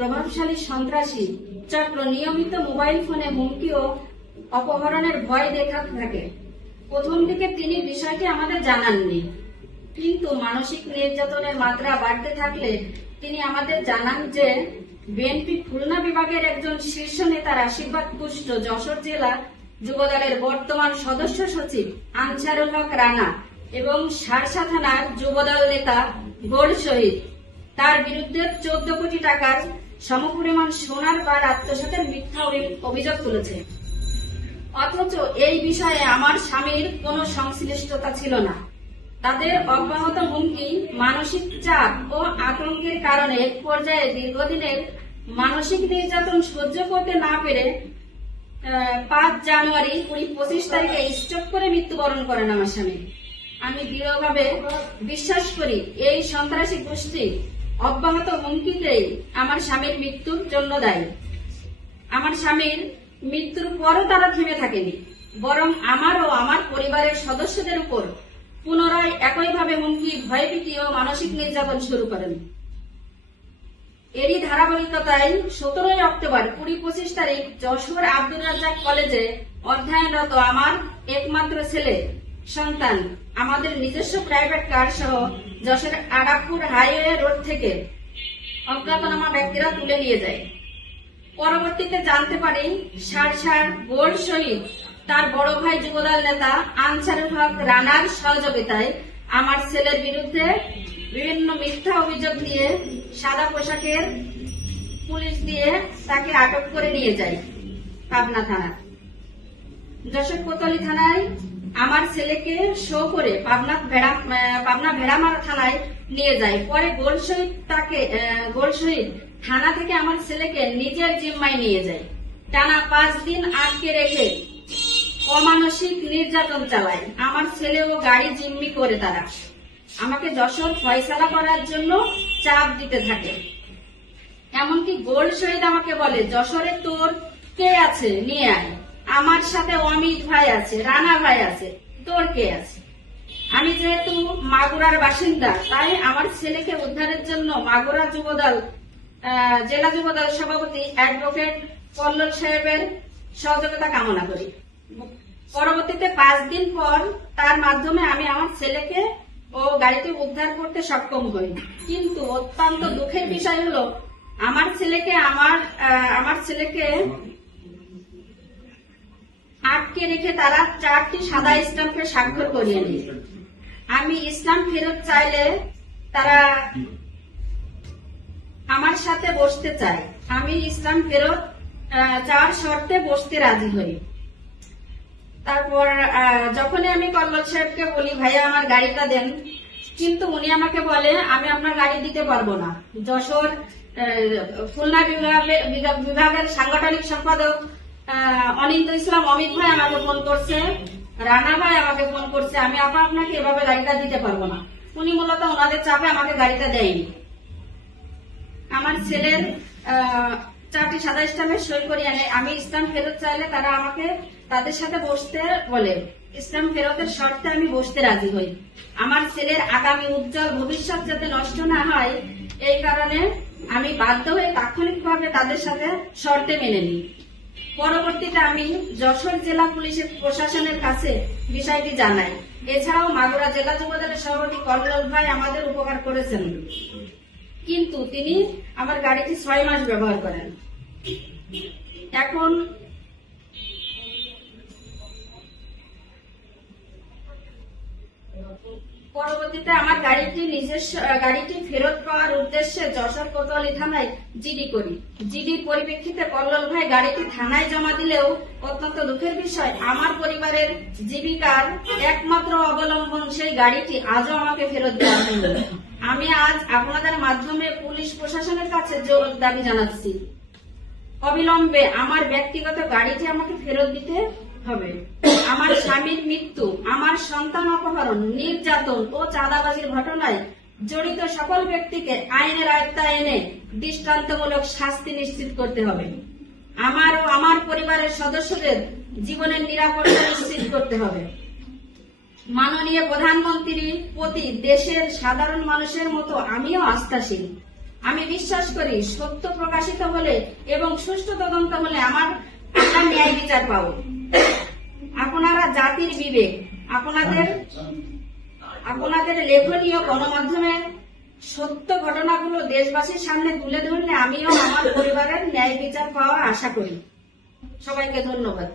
প্রভাবশালী সন্ত্রাসী চক্র নিয়মিত মোবাইল ফোনে হুমকি ও অপহরণের ভয় দেখাতে থাকে। প্রথম দিকে তিনি বিষয়টি আমাদের জানাননি, কিন্তু মানসিক নির্যাতনের মাত্রা বাড়তে থাকলে তিনি আমাদের জানান যে বিএনপি খুলনা বিভাগের একজন শীর্ষ নেতার আশীর্বাদ পুষ্ট যশোর জেলা যুবদলের বর্তমান সদস্য সচিব আনসারুল হক রানা এবং শার্শা থানার যুবদল নেতা গোল শহীদ তার বিরুদ্ধে 14 কোটি টাকার সমপরিমাণ সোনার বার আত্মসাতের মিথ্যা অভিযোগ তুলেছে। অথচ এই বিষয়ে আমার স্বামীর কোনো সংশ্লিষ্টতা ছিল না। তাদের অব্যাহত হুমকি, মানসিক চাপ ও আতঙ্কের কারণে এক পর্যায়ে দীর্ঘদিনের মানসিক নির্যাতন সহ্য করতে না পেরে 5 জানুয়ারি 2025 তারিখে স্ট্রোক করে মৃত্যুবরণ করেন আমার স্বামী। আমি দৃঢ়ভাবে বিশ্বাস করি এই সন্ত্রাসী গোষ্ঠী অব্যাহত হুমকিতেই আমার স্বামীর মৃত্যুর জন্য দায়ী। আমার স্বামীর মৃত্যুর পরও তারা থেমে থাকেনি, বরং আমার ও আমার পরিবারের সদস্যদের উপর পুনরায় একইভাবে হুমকি, ভয়ভীতি ও মানসিক নির্যাতন শুরু করেন। এরই ধারাবাহিকতায় 17 অক্টোবর 2025 তারিখ যশোর আব্দুর রাজ্জাক কলেজে অধ্যয়নরত আমার একমাত্র ছেলে সন্তান আমাদের নিজস্ব প্রাইভেট কার সহ যশোর আগাপুর হাইওয়ে রোড থেকে অজ্ঞাতনামা ব্যক্তিরা তুলে নিয়ে যায়। পরবর্তীতে জানতে পারি শার্শার গোল শহীদ তার বড় ভাই যুবদল নেতা আনসারুল হক রানার সহযোগিতায় আমার ছেলের বিরুদ্ধে বিভিন্ন মিথ্যা অভিযোগ দিয়ে সাদা পোশাকের পুলিশ দিয়ে তাকে আটক করে নিয়ে যায় পাবনা থানা। যশোর কোতোয়ালি থানায় আমার ছেলেকে শো করে পাবনা ভেড়ামারা থানায় নিয়ে যায়। পরে গোল শহীদ থানা থেকে আমার ছেলেকে নিজের জিম্মায় নিয়ে যায়। টানা 5 দিন আটকে রেখে অমানসিক নির্যাতন চালায়। আমার ছেলে ও গাড়ি জিম্মি করে তারা আমাকে যশোর ফয়সালা করার জন্য চাপ দিতে থাকে। এমনকি গোল শহীদ আমাকে বলে, যশোরে তোর কে আছে নিয়ে আয়, আমার সাথে অমিত ভাই আছে, রানা ভাই আছে, তোর কে আছে? আমি যেহেতু মাগুরার বাসিন্দা, তাই আমার ছেলেকে উদ্ধারের জন্য মাগুরা জেলা যুবদল সভাপতি অ্যাডভোকেট পল্লব সাহেবের সহযোগিতা কামনা করি। পরবর্তীতে 5 দিন পর তার মাধ্যমে আমি আমার ছেলেকে ও গাড়িটি উদ্ধার করতে সক্ষম হই। কিন্তু অত্যন্ত দুঃখের বিষয় হলো আমার ছেলেকে আটকে রেখে তারা 4টি সাদা স্ট্যাম্পে স্বাক্ষর করিয়ে নিয়ে। আমি ইসলাম ফেরত চাইলে তারা আমার সাথে বসতে চায়। আমি ইসলাম ফেরত চাওয়ার শর্তে বসতে রাজি হই। তারপর যখনই আমি কল্লোল সাহেবকে বলি ভাইয়া আমার গাড়িটা দেন, কিন্তু উনি আমাকে বলে আমি আপনার গাড়ি দিতে পারবো না। যশোর খুলনা বিভাগের সাংগঠনিক সম্পাদক অনিন্দ ইসলাম অমিত ভাই আমাকে ফোন করছে, রানা ভাই আমাকে ফোন করছে, আমি আপনাকে এভাবে গাড়িটা দিতে পারবো না। উনি মূলত ওনাদের চাপে আমাকে গাড়িটা দেয়নি। আমার ছেলের 4টি সাদা স্ট্যাম্পে সই করিয়ে আনে। আমি ইসলাম ফেরত চাইলে তারা আমাকে তাদের সাথে বসতে বলে। ইসলাম ফেরতের শর্তে আমি বসতে রাজি হই। আমার ছেলের আগামী উজ্জ্বল ভবিষ্যৎ যাতে নষ্ট না হয়, এই কারণে আমি বাধ্য হয়ে তাৎক্ষণিকভাবে তাদের সাথে শর্তে মেনে নিই। পরবর্তীতে আমি যশোর জেলা পুলিশের প্রশাসনের কাছে বিষয়টি জানাই। এছাড়াও মাগুরা জেলা যুবদলের সভাপতি কল্লোল ভাই আমাদের উপকার করেছেন, কিন্তু তিনি আমার গাড়িটি 6 মাস ব্যবহার করেন। এখন পরবর্তীতে আমার গাড়িটি ফেরত পাওয়ার উদ্দেশ্যে যশোর কোতোয়ালি থানায় জিডি করি। জিডির পরিপ্রেক্ষিতে কল্লোল ভাই গাড়িটি থানায় জমা দিলেও অত্যন্ত দুঃখের বিষয় আমার পরিবারের জীবিকার একমাত্র অবলম্বন সেই গাড়িটি আজও আমাকে ফেরত দেওয়া হয়নি। আমি আজ আপনাদের মাধ্যমে পুলিশ প্রশাসনের কাছে জোর দাবি জানাচ্ছি, অবিলম্বে আমার ব্যক্তিগত গাড়িটি আমাকে ফেরত দিতে হবে। আমার স্বামীর মৃত্যু, আমার সন্তান অপহরণ, নির্যাতন ও চাঁদাবাজির ঘটনায় জড়িত সকল ব্যক্তিকে আইনের আওতায় এনে দৃষ্টান্তমূলক শাস্তি নিশ্চিত করতে হবে। আমার ও আমার পরিবারের সদস্যদের জীবনের নিরাপত্তা নিশ্চিত করতে হবে। মাননীয় প্রধানমন্ত্রীর প্রতি দেশের সাধারণ মানুষের মতো আমিও আস্থাশীল। আমি বিশ্বাস করি সত্য প্রকাশিত হলে এবং সুষ্ঠু তদন্ত হলে আমরা ন্যায় বিচার পাবো। আপনারা জাতির বিবেক, আপনাদের লেখনীয় গণমাধ্যমে সত্য ঘটনাগুলো দেশবাসীর সামনে তুলে ধরলে আমিও আমার পরিবারের ন্যায় বিচার পাওয়ার আশা করি। সবাইকে ধন্যবাদ।